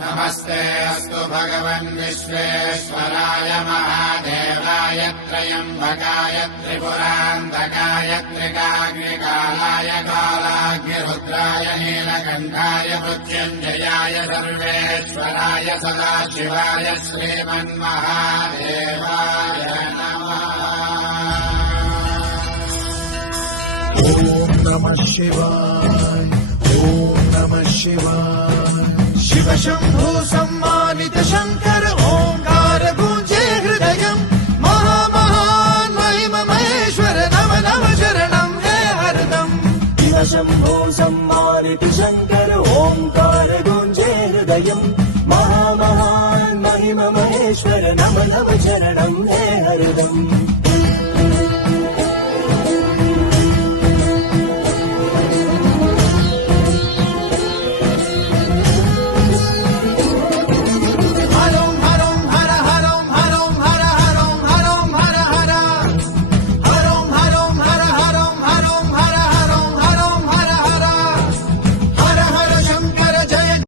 नमस्ते अस्तु भगवन् विश्वेश्वराय महादेवाय त्र्यम्बकाय त्रिपुरान्तकाय त्रिकाग्निकालाय कालाग्निरुद्राय नीलकण्ठाय मृत्युञ्जयाय सर्वेश्वराय सदाशिवाय श्रीमन्महादेवाय नमः। ॐ नमः शिवाय ॐ नमः शिवाय। शिव शंभो सम्मानित शंकर ओंकार गूंजे हृदयम् महामहान् महिम महेश्वर नव नव शरणं हे हरदम्। शिव शंभो सम्मानित शंकर ओंकार गूंजे हृदयम् महामहान् महिम महेश्वर नव नव शरणं हे हरदम्।